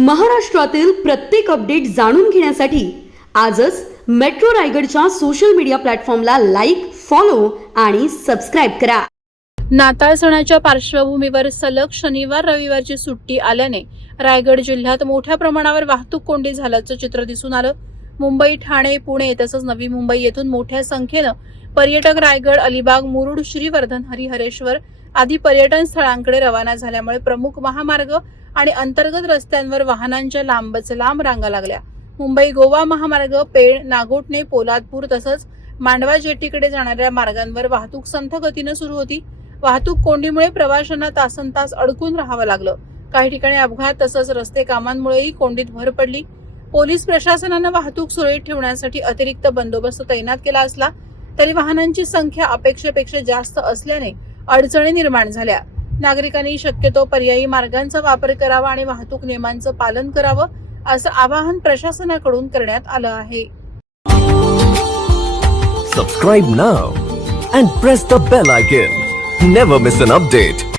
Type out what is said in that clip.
महाराष्ट्रातील प्रत्येक अपडेट जाणून घेण्यासाठी आजच मेट्रो रायगडच्या सोशल मीडिया प्लॅटफॉर्मला लाईक फॉलो आणि सबस्क्राईब करा. नाताळ सणाच्या पार्श्वभूमीवर सलग शनिवार रविवारची सुट्टी आल्याने रायगड जिल्ह्यात मोठ्या प्रमाणावर वाहतूक कोंडी झाल्याचं चित्र दिसून आलं. मुंबई ठाणे पुणे तसंच नवी मुंबई येथून मोठ्या संख्येनं पर्यटक रायगड अलिबाग मुरुड श्रीवर्धन हरिहरेश्वर आदी पर्यटन स्थळांकडे रवाना झाल्यामुळे प्रमुख महामार्ग आणि अंतर्गत रस्त्यांवर वाहनांच्या लांबच लांब रांगा लागल्या. मुंबई गोवा महामार्ग पेण नागोठणे पोलादपूर तसंच मांडवा जेटीकडे जाणाऱ्या मार्गांवर वाहतूक संथ गतीनं सुरू होती. वाहतूक कोंडीमुळे प्रवाशांना तासन तास अडकून राहावं लागलं. काही ठिकाणी अपघात तसंच रस्ते कामांमुळेही कोंडीत भर पडली. पोलीस प्रशासनानं वाहतूक सुरळीत ठेवण्यासाठी अतिरिक्त बंदोबस्त तैनात केला असला तरी वाहनांची संख्या अपेक्षेपेक्षा जास्त असल्याने अडचणी निर्माण झाल्या. नागरिकांनी शक्यतो पर्यायी मार्गांचा वापर करावा आणि वाहतूक नियमांचं पालन करावं असं आवाहन प्रशासनाकडून करण्यात आलं आहे. Subscribe now and press the bell icon never miss an update